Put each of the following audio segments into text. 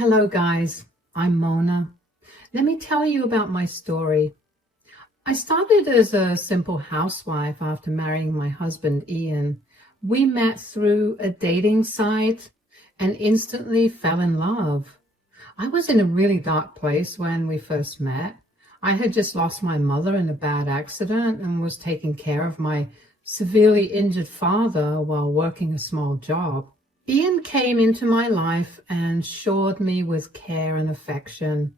Hello guys, I'm Mona. Let me tell you about my story. I started as a simple housewife after marrying my husband Ian. We met through a dating site and instantly fell in love. I was in a really dark place when we first met. I had just lost my mother in a bad accident and was taking care of my severely injured father while working a small job. Ian came into my life and showered me with care and affection.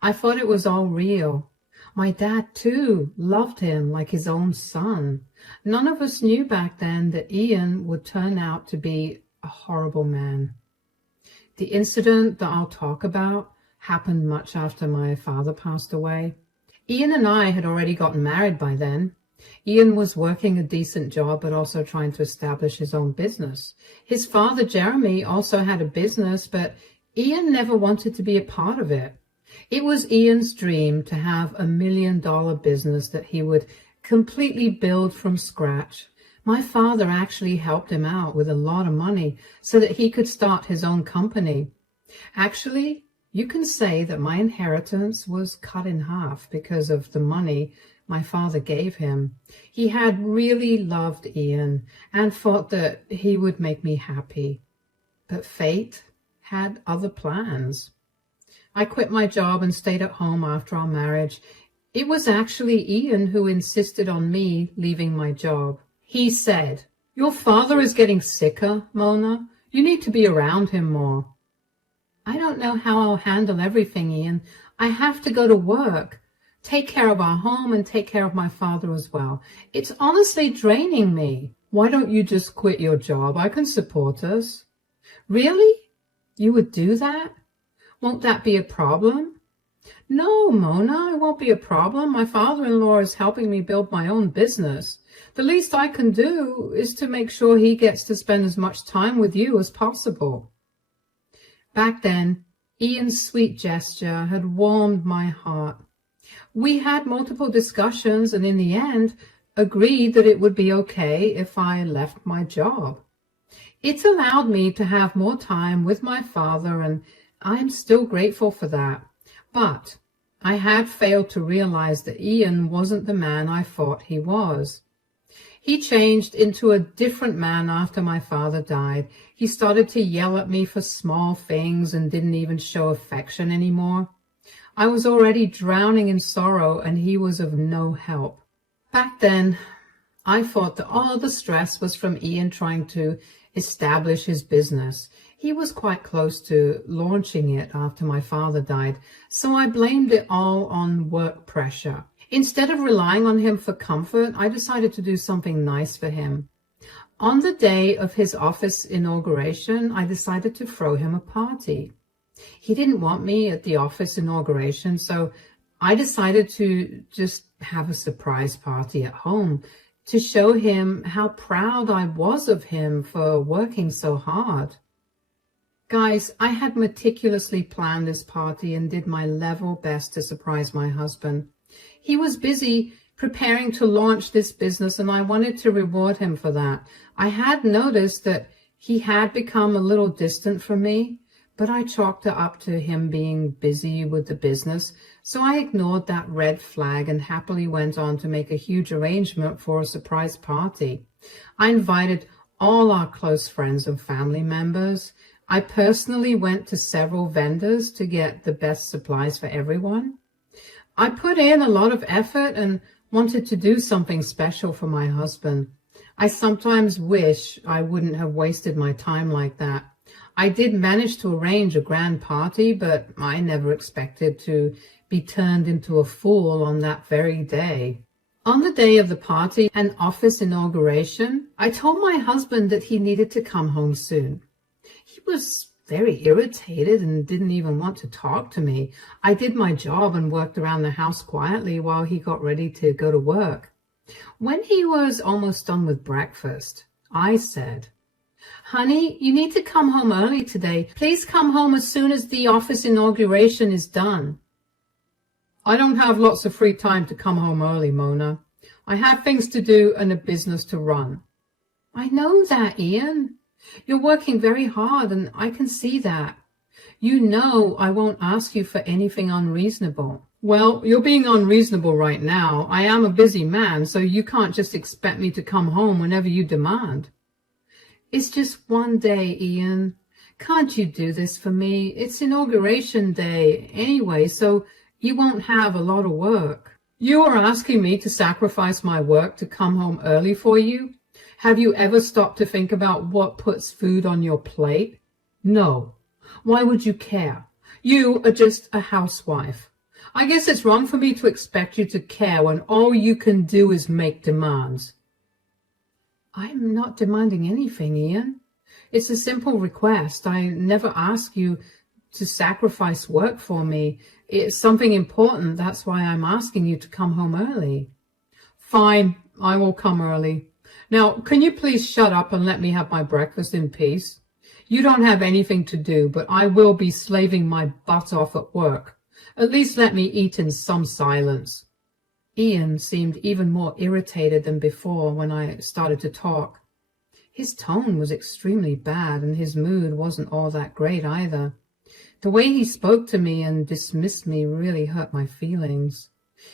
I thought it was all real. My dad, too, loved him like his own son. None of us knew back then that Ian would turn out to be a horrible man. The incident that I'll talk about happened much after my father passed away. Ian and I had already gotten married by then. Ian was working a decent job, but also trying to establish his own business. His father, Jeremy, also had a business, but Ian never wanted to be a part of it. It was Ian's dream to have $1 million business that he would completely build from scratch. My father actually helped him out with a lot of money so that he could start his own company. Actually, you can say that my inheritance was cut in half because of the money my father gave him. He had really loved Ian and thought that he would make me happy. But fate had other plans. I quit my job and stayed at home after our marriage. It was actually Ian who insisted on me leaving my job. He said, "Your father is getting sicker, Mona. You need to be around him more." "I don't know how I'll handle everything, Ian. I have to go to work, take care of our home, and take care of my father as well. It's honestly draining me." "Why don't you just quit your job? I can support us." "Really? You would do that? Won't that be a problem?" "No, Mona, it won't be a problem. My father-in-law is helping me build my own business. The least I can do is to make sure he gets to spend as much time with you as possible." Back then, Ian's sweet gesture had warmed my heart. We had multiple discussions and in the end agreed that it would be okay if I left my job. It allowed me to have more time with my father, and I'm still grateful for that. But I had failed to realize that Ian wasn't the man I thought he was. He changed into a different man after my father died. He started to yell at me for small things and didn't even show affection anymore. I was already drowning in sorrow, and he was of no help. Back then, I thought that all the stress was from Ian trying to establish his business. He was quite close to launching it after my father died, so I blamed it all on work pressure. Instead of relying on him for comfort, I decided to do something nice for him. On the day of his office inauguration, I decided to throw him a party. He didn't want me at the office inauguration, so I decided to just have a surprise party at home to show him how proud I was of him for working so hard. Guys, I had meticulously planned this party and did my level best to surprise my husband. He was busy preparing to launch this business, and I wanted to reward him for that. I had noticed that he had become a little distant from me, but I chalked it up to him being busy with the business, so I ignored that red flag and happily went on to make a huge arrangement for a surprise party. I invited all our close friends and family members. I personally went to several vendors to get the best supplies for everyone. I put in a lot of effort and wanted to do something special for my husband. I sometimes wish I wouldn't have wasted my time like that. I did manage to arrange a grand party, but I never expected to be turned into a fool on that very day. On the day of the party and office inauguration, I told my husband that he needed to come home soon. He was very irritated and didn't even want to talk to me. I did my job and worked around the house quietly while he got ready to go to work. When he was almost done with breakfast, I said, "Honey, you need to come home early today. Please come home as soon as the office inauguration is done." "I don't have lots of free time to come home early, Mona. I have things to do and a business to run." "I know that, Ian. You're working very hard, and I can see that. You know I won't ask you for anything unreasonable. Well, you're being unreasonable right now. I am a busy man, so you can't just expect me to come home whenever you demand. It's just one day, Ian. Can't you do this for me? It's inauguration day anyway, so you won't have a lot of work. You are asking me to sacrifice my work to come home early for you? Have you ever stopped to think about what puts food on your plate? No. Why would you care? You are just a housewife. I guess it's wrong for me to expect you to care when all you can do is make demands. I'm not demanding anything, Ian. It's a simple request. I never ask you to sacrifice work for me. It's something important. That's why I'm asking you to come home early. Fine, I will come early. Now, can you please shut up and let me have my breakfast in peace? You don't have anything to do, but I will be slaving my butt off at work. At least let me eat in some silence. Ian seemed even more irritated than before when I started to talk. His tone was extremely bad, and his mood wasn't all that great either. The way he spoke to me and dismissed me really hurt my feelings.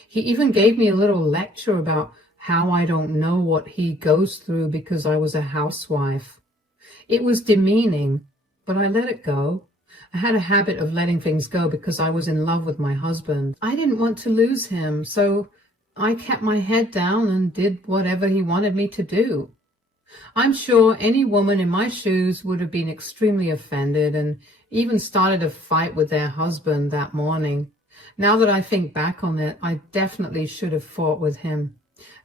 He even gave me a little lecture about how I don't know what he goes through because I was a housewife. It was demeaning, but I let it go. I had a habit of letting things go because I was in love with my husband. I didn't want to lose him, so I kept my head down and did whatever he wanted me to do. I'm sure any woman in my shoes would have been extremely offended and even started a fight with their husband that morning. Now that I think back on it, I definitely should have fought with him.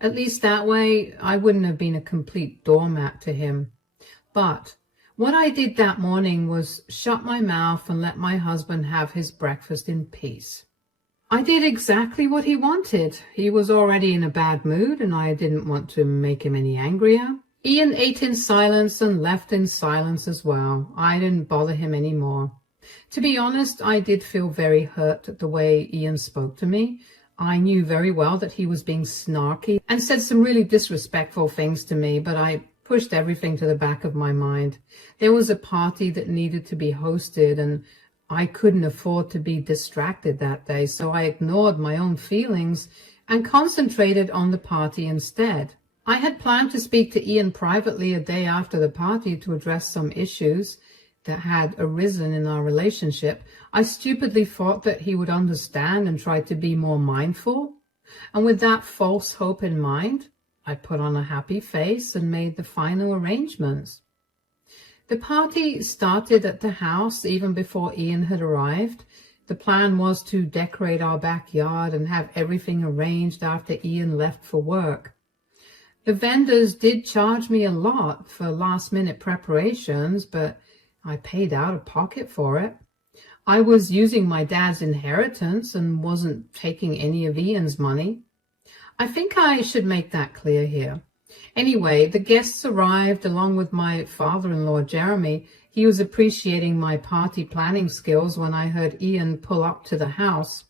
At least that way, I wouldn't have been a complete doormat to him. But what I did that morning was shut my mouth and let my husband have his breakfast in peace. I did exactly what he wanted. He was already in a bad mood, and I didn't want to make him any angrier. Ian ate in silence and left in silence as well. I didn't bother him any more. To be honest, I did feel very hurt at the way Ian spoke to me. I knew very well that he was being snarky and said some really disrespectful things to me, but I pushed everything to the back of my mind. There was a party that needed to be hosted, and I couldn't afford to be distracted that day, so I ignored my own feelings and concentrated on the party instead. I had planned to speak to Ian privately a day after the party to address some issues that had arisen in our relationship. I stupidly thought that he would understand and try to be more mindful. And with that false hope in mind, I put on a happy face and made the final arrangements. The party started at the house even before Ian had arrived. The plan was to decorate our backyard and have everything arranged after Ian left for work. The vendors did charge me a lot for last-minute preparations, but I paid out of pocket for it. I was using my dad's inheritance and wasn't taking any of Ian's money. I think I should make that clear here. Anyway, the guests arrived along with my father-in-law, Jeremy. He was appreciating my party planning skills when I heard Ian pull up to the house.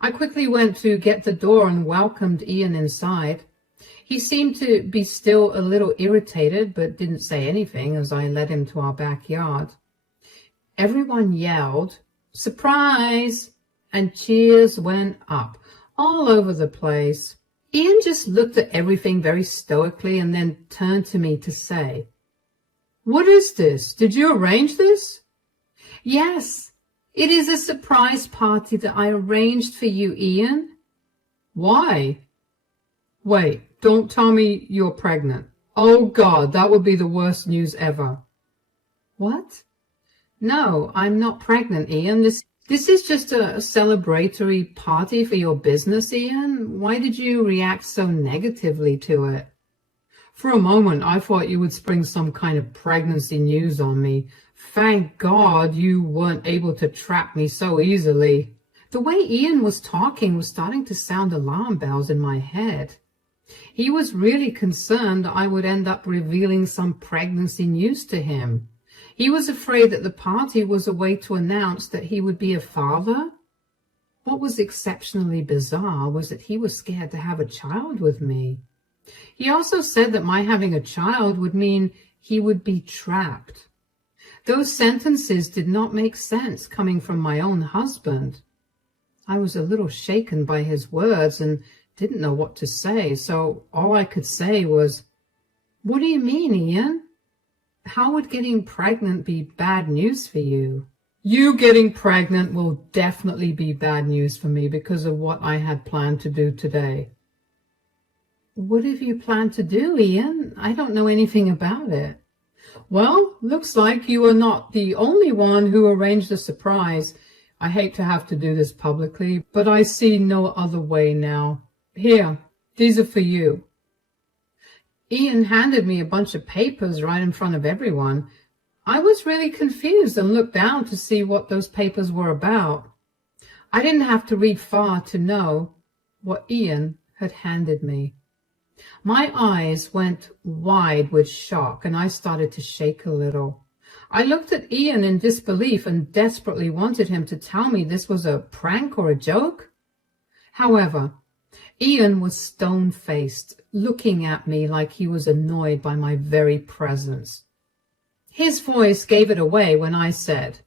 I quickly went to get the door and welcomed Ian inside. He seemed to be still a little irritated, but didn't say anything as I led him to our backyard. Everyone yelled, "Surprise!" and cheers went up all over the place. Ian just looked at everything very stoically and then turned to me to say, "What is this? Did you arrange this?" "Yes, it is a surprise party that I arranged for you, Ian." "Why?" "Wait, don't tell me you're pregnant. Oh God, that would be the worst news ever." "What? No, I'm not pregnant, Ian. This is just a celebratory party for your business, Ian. Why did you react so negatively to it?" "For a moment, I thought you would spring some kind of pregnancy news on me. Thank God you weren't able to trap me so easily." The way Ian was talking was starting to sound alarm bells in my head. He was really concerned I would end up revealing some pregnancy news to him. He was afraid that the party was a way to announce that he would be a father. What was exceptionally bizarre was that he was scared to have a child with me. He also said that my having a child would mean he would be trapped. Those sentences did not make sense coming from my own husband. I was a little shaken by his words and didn't know what to say, so all I could say was, "What do you mean, Ian? How would getting pregnant be bad news for you?" "You getting pregnant will definitely be bad news for me because of what I had planned to do today." "What have you planned to do, Ian? I don't know anything about it." "Well, looks like you are not the only one who arranged a surprise. I hate to have to do this publicly, but I see no other way now. Here, these are for you." Ian handed me a bunch of papers right in front of everyone. I was really confused and looked down to see what those papers were about. I didn't have to read far to know what Ian had handed me. My eyes went wide with shock and I started to shake a little. I looked at Ian in disbelief and desperately wanted him to tell me this was a prank or a joke. However, Ian was stone-faced, looking at me like he was annoyed by my very presence. His voice gave it away when I said,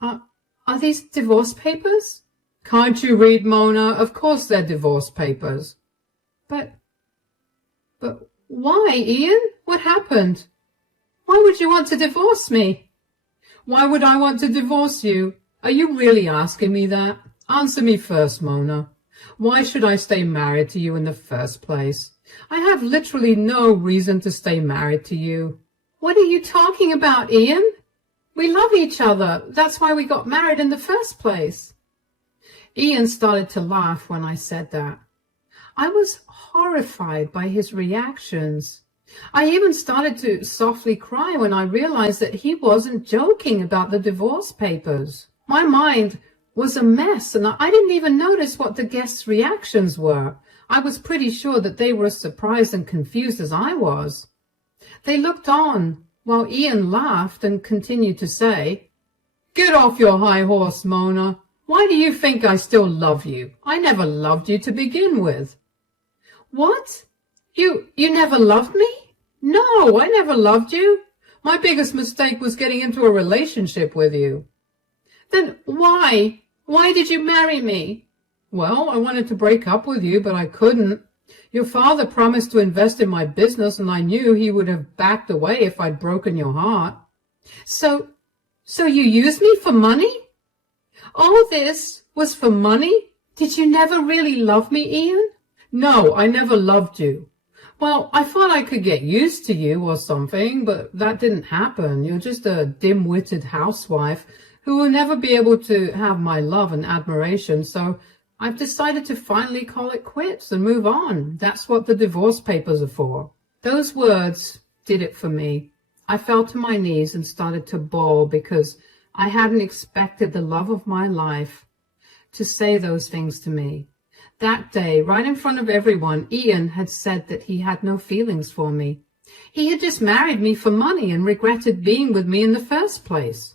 Are these divorce papers?" "Can't you read, Mona? Of course they're divorce papers." But why, Ian? What happened? Why would you want to divorce me?" "Why would I want to divorce you? Are you really asking me that? Answer me first, Mona. Why should I stay married to you in the first place? I have literally no reason to stay married to you." "What are you talking about, Ian? We love each other. That's why we got married in the first place." Ian started to laugh when I said that. I was horrified by his reactions. I even started to softly cry when I realized that he wasn't joking about the divorce papers. My mind was a mess, and I didn't even notice what the guests' reactions were. I was pretty sure that they were as surprised and confused as I was. They looked on while Ian laughed and continued to say, "Get off your high horse, Mona. Why do you think I still love you? I never loved you to begin with." "What? You never loved me?" "No, I never loved you. My biggest mistake was getting into a relationship with you." "Then why? Why did you marry me?" "Well, I wanted to break up with you, but I couldn't. Your father promised to invest in my business, and I knew he would have backed away if I'd broken your heart." So you used me for money? All this was for money? Did you never really love me, Ian?" "No, I never loved you." "Well, I thought I could get used to you or something, but that didn't happen. You're just a dim-witted housewife who will never be able to have my love and admiration, so I've decided to finally call it quits and move on. That's what the divorce papers are for." Those words did it for me. I fell to my knees and started to bawl because I hadn't expected the love of my life to say those things to me. That day, right in front of everyone, Ian had said that he had no feelings for me. He had just married me for money and regretted being with me in the first place.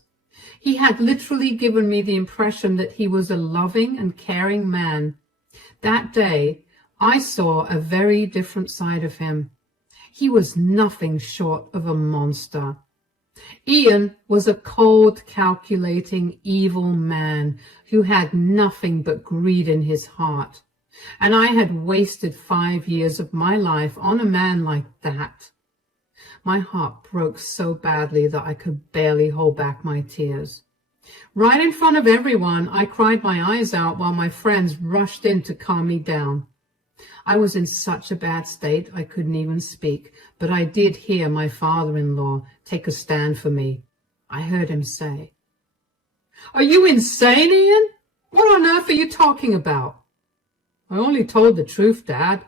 He had literally given me the impression that he was a loving and caring man. That day, I saw a very different side of him. He was nothing short of a monster. Ian was a cold, calculating, evil man who had nothing but greed in his heart. And I had wasted 5 years of my life on a man like that. My heart broke so badly that I could barely hold back my tears. Right in front of everyone, I cried my eyes out while my friends rushed in to calm me down. I was in such a bad state I couldn't even speak, but I did hear my father-in-law take a stand for me. I heard him say, "Are you insane, Ian? What on earth are you talking about?" "I only told the truth, Dad.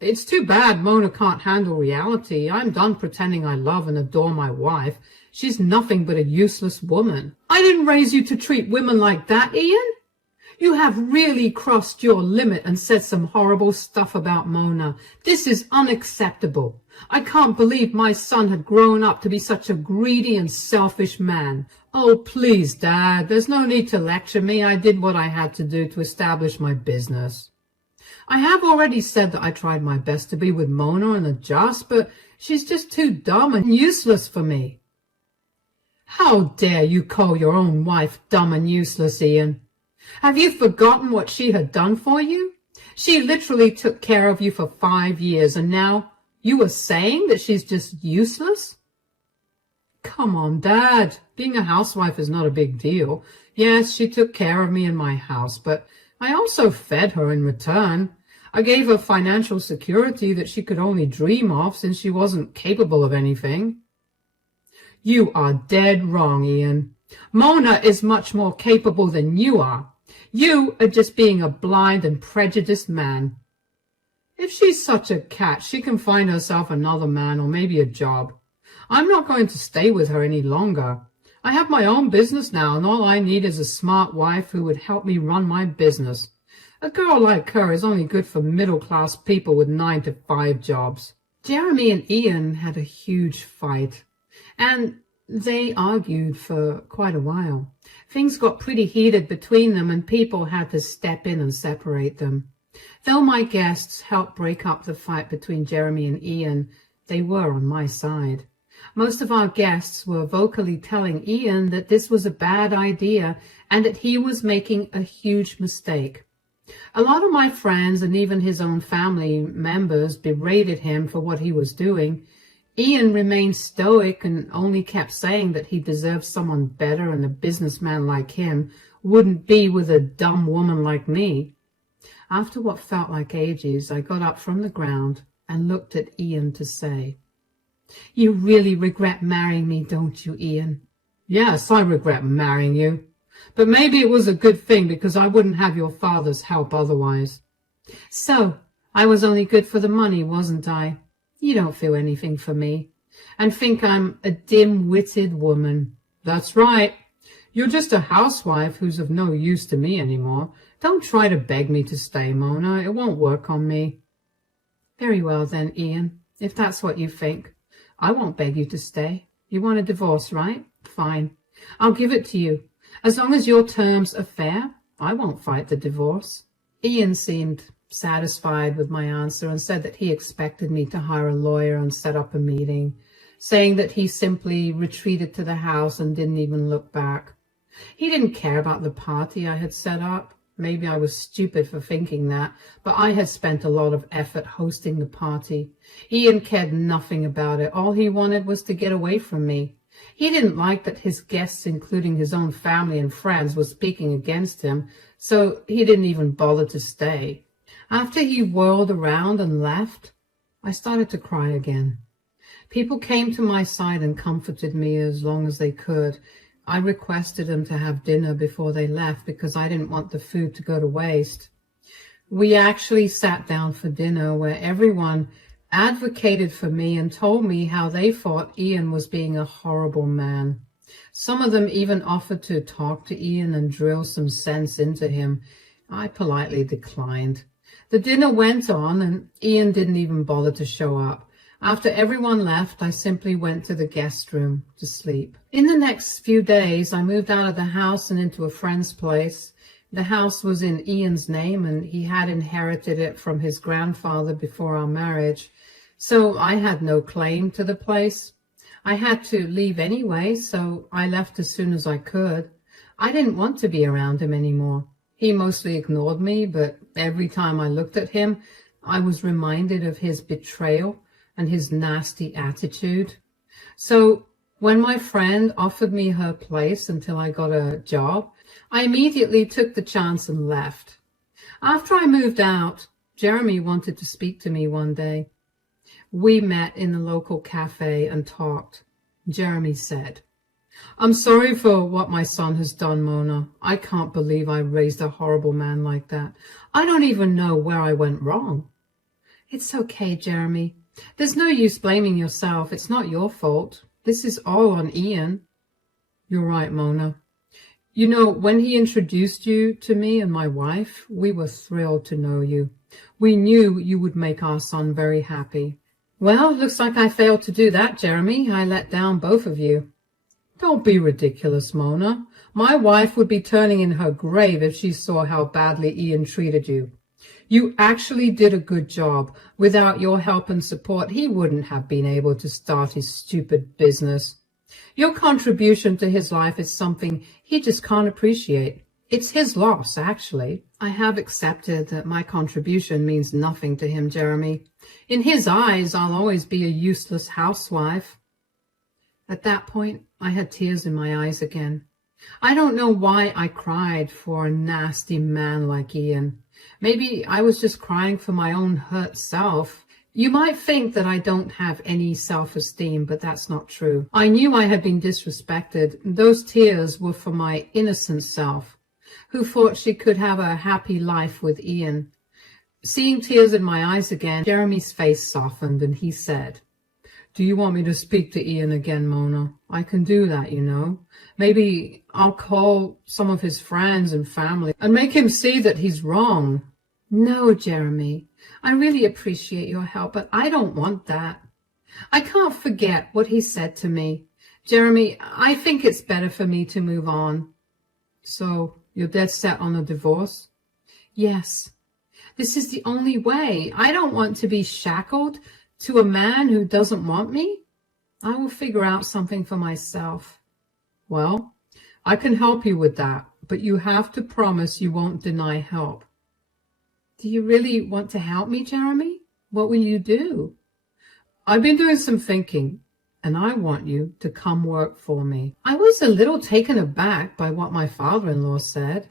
It's too bad Mona can't handle reality. I'm done pretending I love and adore my wife. She's nothing but a useless woman." "I didn't raise you to treat women like that, Ian. You have really crossed your limit and said some horrible stuff about Mona. This is unacceptable. I can't believe my son had grown up to be such a greedy and selfish man." "Oh, please, Dad, there's no need to lecture me. I did what I had to do to establish my business. I have already said that I tried my best to be with Mona and adjust, but she's just too dumb and useless for me." How dare you call your own wife dumb and useless, Ian? Have you forgotten what she had done for you? She literally took care of you for 5 years, and now you are saying that she's just useless? Come on, Dad. Being a housewife is not a big deal. Yes, she took care of me in my house, but I also fed her in return. I gave her financial security that she could only dream of since she wasn't capable of anything. You are dead wrong, Ian. Mona is much more capable than you are. You are just being a blind and prejudiced man. If she's such a catch, she can find herself another man or maybe a job. I'm not going to stay with her any longer. I have my own business now, and all I need is a smart wife who would help me run my business. A girl like her is only good for middle-class people with 9-to-5 jobs. Jeremy and Ian had a huge fight, and they argued for quite a while. Things got pretty heated between them, and people had to step in and separate them. Though my guests helped break up the fight between Jeremy and Ian, they were on my side. Most of our guests were vocally telling Ian that this was a bad idea and that he was making a huge mistake. A lot of my friends and even his own family members berated him for what he was doing. Ian remained stoic and only kept saying that he deserved someone better, and a businessman like him wouldn't be with a dumb woman like me. After what felt like ages, I got up from the ground and looked at Ian to say, "You really regret marrying me, don't you, Ian?" "Yes, I regret marrying you. But maybe it was a good thing because I wouldn't have your father's help otherwise." "So, I was only good for the money, wasn't I? You don't feel anything for me and think I'm a dim-witted woman." "That's right. You're just a housewife who's of no use to me anymore. Don't try to beg me to stay, Mona. It won't work on me." "Very well then, Ian, if that's what you think. I won't beg you to stay. You want a divorce, right? Fine. I'll give it to you. As long as your terms are fair, I won't fight the divorce." Ian seemed satisfied with my answer and said that he expected me to hire a lawyer and set up a meeting, saying that he simply retreated to the house and didn't even look back. He didn't care about the party I had set up. Maybe I was stupid for thinking that, but I had spent a lot of effort hosting the party. Ian cared nothing about it. All he wanted was to get away from me. He didn't like that his guests, including his own family and friends, were speaking against him, so he didn't even bother to stay. After he whirled around and left, I started to cry again. People came to my side and comforted me as long as they could. I requested them to have dinner before they left because I didn't want the food to go to waste. We actually sat down for dinner where everyone advocated for me and told me how they thought Ian was being a horrible man. Some of them even offered to talk to Ian and drill some sense into him. I politely declined. The dinner went on and Ian didn't even bother to show up. After everyone left, I simply went to the guest room to sleep. In the next few days, I moved out of the house and into a friend's place. The house was in Ian's name, and he had inherited it from his grandfather before our marriage, so I had no claim to the place. I had to leave anyway, so I left as soon as I could. I didn't want to be around him anymore. He mostly ignored me, but every time I looked at him, I was reminded of his betrayal and his nasty attitude. So when my friend offered me her place until I got a job, I immediately took the chance and left. After I moved out, Jeremy wanted to speak to me one day. We met in the local cafe and talked. Jeremy said, "I'm sorry for what my son has done, Mona. I can't believe I raised a horrible man like that. I don't even know where I went wrong." "It's okay, Jeremy. There's no use blaming yourself. It's not your fault. This is all on Ian." "You're right, Mona. You know, when he introduced you to me and my wife, we were thrilled to know you. We knew you would make our son very happy." "Well, looks like I failed to do that, Jeremy. I let down both of you." "Don't be ridiculous, Mona. My wife would be turning in her grave if she saw how badly Ian treated you. You actually did a good job. Without your help and support, he wouldn't have been able to start his stupid business. Your contribution to his life is something he just can't appreciate. It's his loss, actually. I have accepted that my contribution means nothing to him, Jeremy. In his eyes, I'll always be a useless housewife. At that point, I had tears in my eyes again. I don't know why I cried for a nasty man like Ian. Maybe I was just crying for my own hurt self. You might think that I don't have any self-esteem, but that's not true. I knew I had been disrespected. Those tears were for my innocent self, who thought she could have a happy life with Ian. Seeing tears in my eyes again, Jeremy's face softened and he said, "Do you want me to speak to Ian again, Mona? I can do that, you know. Maybe I'll call some of his friends and family and make him see that he's wrong." "No, Jeremy, I really appreciate your help, but I don't want that. I can't forget what he said to me. Jeremy, I think it's better for me to move on." "So you're dead set on a divorce?" "Yes. This is the only way. I don't want to be shackled to a man who doesn't want me. I will figure out something for myself." "Well, I can help you with that, but you have to promise you won't deny help." "Do you really want to help me, Jeremy? What will you do?" "I've been doing some thinking, and I want you to come work for me." I was a little taken aback by what my father-in-law said.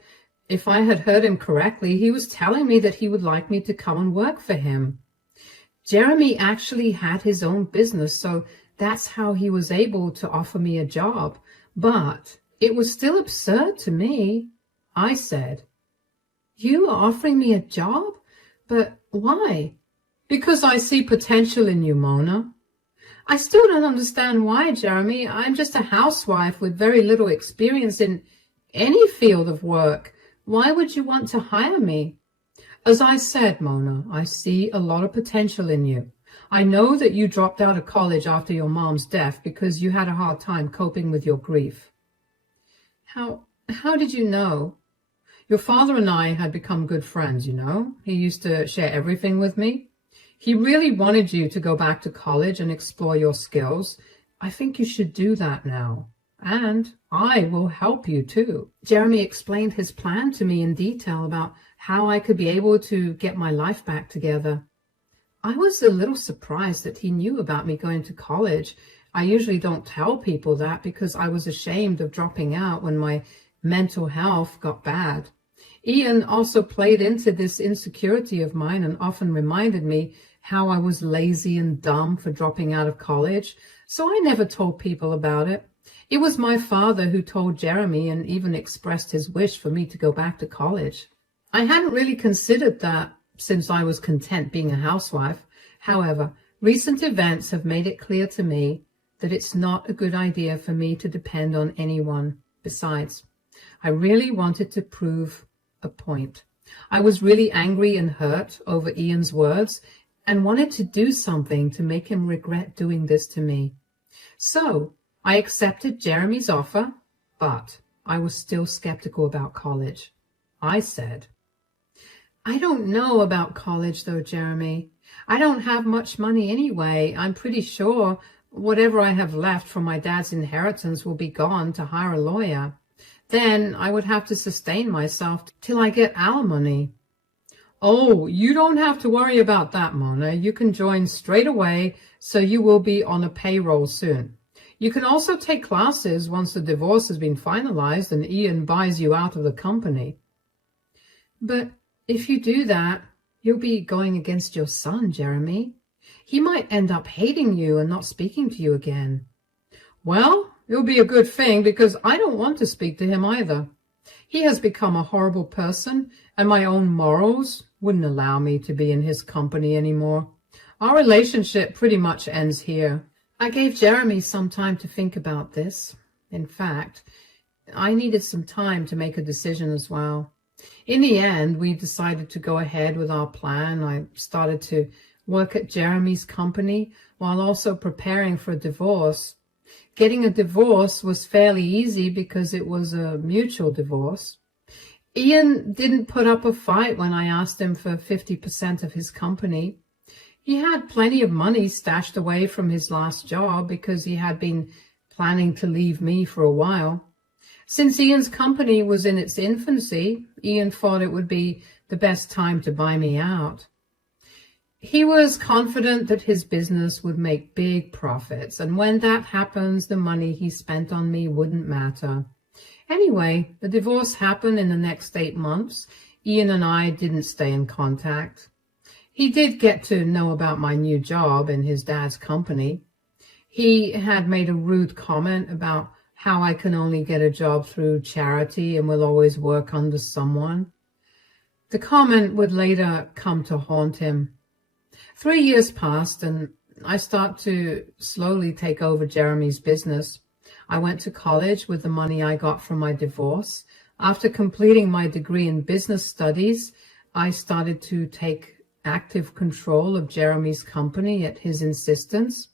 If I had heard him correctly, he was telling me that he would like me to come and work for him. Jeremy actually had his own business, so that's how he was able to offer me a job. But it was still absurd to me. I said, "You are offering me a job? But why?" "Because I see potential in you, Mona." "I still don't understand why, Jeremy. I'm just a housewife with very little experience in any field of work. Why would you want to hire me?" "As I said, Mona, I see a lot of potential in you. I know that you dropped out of college after your mom's death because you had a hard time coping with your grief." How did you know?" "Your father and I had become good friends, you know. He used to share everything with me. He really wanted you to go back to college and explore your skills. I think you should do that now. And I will help you too." Jeremy explained his plan to me in detail about how I could be able to get my life back together. I was a little surprised that he knew about me going to college. I usually don't tell people that because I was ashamed of dropping out when my mental health got bad. Ian also played into this insecurity of mine and often reminded me how I was lazy and dumb for dropping out of college, so I never told people about it. It was my father who told Jeremy and even expressed his wish for me to go back to college. I hadn't really considered that since I was content being a housewife. However, recent events have made it clear to me that it's not a good idea for me to depend on anyone. Besides, I really wanted to prove a point. I was really angry and hurt over Ian's words and wanted to do something to make him regret doing this to me. So I accepted Jeremy's offer, but I was still skeptical about college. I said, "I don't know about college though, Jeremy. I don't have much money anyway. I'm pretty sure whatever I have left from my dad's inheritance will be gone to hire a lawyer. Then I would have to sustain myself till I get alimony." "Oh, you don't have to worry about that, Mona. You can join straight away, so you will be on a payroll soon. You can also take classes once the divorce has been finalized and Ian buys you out of the company." "But if you do that, you'll be going against your son, Jeremy. He might end up hating you and not speaking to you again." "Well, it'll be a good thing because I don't want to speak to him either. He has become a horrible person and my own morals wouldn't allow me to be in his company anymore. Our relationship pretty much ends here." I gave Jeremy some time to think about this. In fact, I needed some time to make a decision as well. In the end, we decided to go ahead with our plan. I started to work at Jeremy's company while also preparing for a divorce. Getting a divorce was fairly easy because it was a mutual divorce. Ian didn't put up a fight when I asked him for 50% of his company. He had plenty of money stashed away from his last job because he had been planning to leave me for a while. Since Ian's company was in its infancy, Ian thought it would be the best time to buy me out. He was confident that his business would make big profits, and when that happens, the money he spent on me wouldn't matter. Anyway, the divorce happened in the next 8 months. Ian and I didn't stay in contact. He did get to know about my new job in his dad's company. He had made a rude comment about how I can only get a job through charity and will always work under someone. The comment would later come to haunt him. 3 years passed, and I started to slowly take over Jeremy's business. I went to college with the money I got from my divorce. After completing my degree in business studies, I started to take active control of Jeremy's company at his insistence.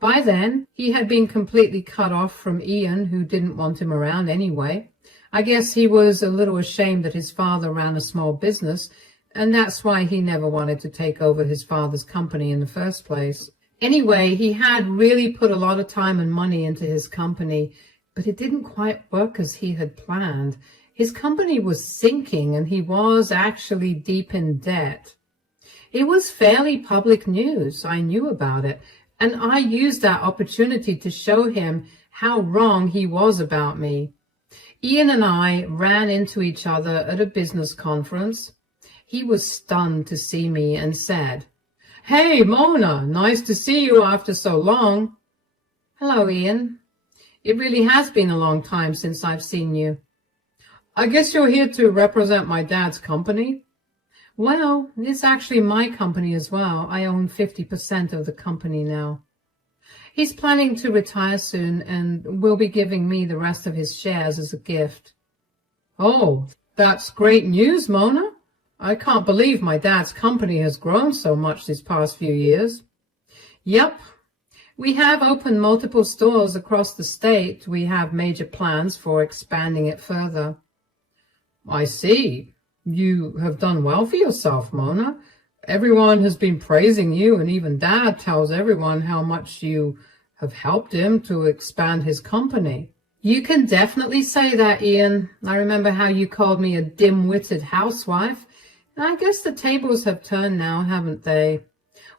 By then, he had been completely cut off from Ian, who didn't want him around anyway. I guess he was a little ashamed that his father ran a small business, and that's why he never wanted to take over his father's company in the first place. Anyway, he had really put a lot of time and money into his company, but it didn't quite work as he had planned. His company was sinking, and he was actually deep in debt. It was fairly public news. I knew about it, and I used that opportunity to show him how wrong he was about me. Ian and I ran into each other at a business conference. He was stunned to see me and said, "Hey, Mona, nice to see you after so long." "Hello, Ian. It really has been a long time since I've seen you." "I guess you're here to represent my dad's company?" "Well, it's actually my company as well. I own 50% of the company now. He's planning to retire soon and will be giving me the rest of his shares as a gift." "Oh, that's great news, Mona. I can't believe my dad's company has grown so much these past few years." "Yep. We have opened multiple stores across the state. We have major plans for expanding it further." "I see. You have done well for yourself, Mona. Everyone has been praising you, and even Dad tells everyone how much you have helped him to expand his company." "You can definitely say that, Ian. I remember how you called me a dim-witted housewife. I guess the tables have turned now, haven't they?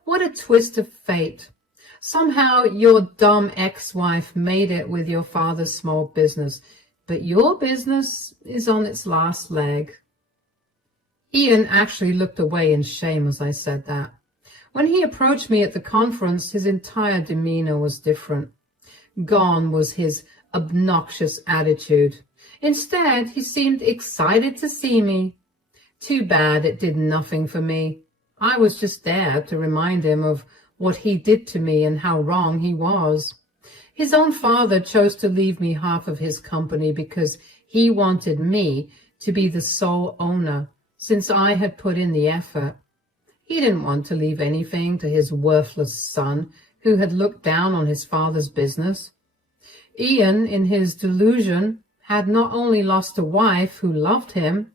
What a twist of fate. Somehow your dumb ex-wife made it with your father's small business, but your business is on its last leg." Ian actually looked away in shame as I said that. When he approached me at the conference, his entire demeanor was different. Gone was his obnoxious attitude. Instead, he seemed excited to see me. Too bad it did nothing for me. I was just there to remind him of what he did to me and how wrong he was. His own father chose to leave me half of his company because he wanted me to be the sole owner, since I had put in the effort. He didn't want to leave anything to his worthless son, who had looked down on his father's business. Ian, in his delusion, had not only lost a wife who loved him,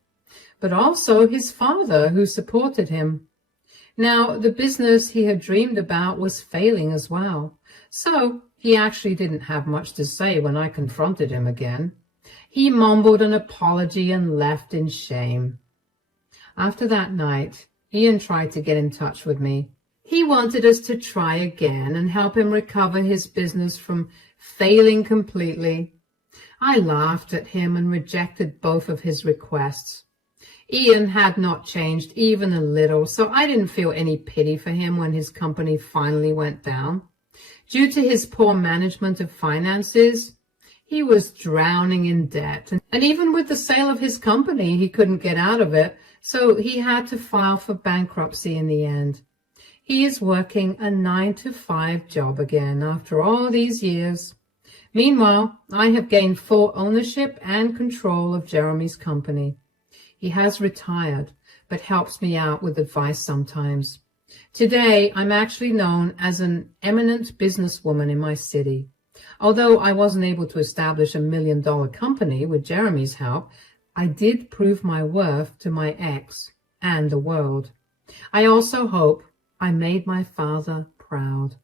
but also his father, who supported him. Now, the business he had dreamed about was failing as well, so he actually didn't have much to say when I confronted him again. He mumbled an apology and left in shame. After that night, Ian tried to get in touch with me. He wanted us to try again and help him recover his business from failing completely. I laughed at him and rejected both of his requests. Ian had not changed even a little, so I didn't feel any pity for him when his company finally went down. Due to his poor management of finances, he was drowning in debt, and even with the sale of his company, he couldn't get out of it, so he had to file for bankruptcy in the end. He is working a 9-to-5 job again after all these years. Meanwhile, I have gained full ownership and control of Jeremy's company. He has retired, but helps me out with advice sometimes. Today, I'm actually known as an eminent businesswoman in my city. Although I wasn't able to establish $1 million company with Jeremy's help, I did prove my worth to my ex and the world. I also hope I made my father proud.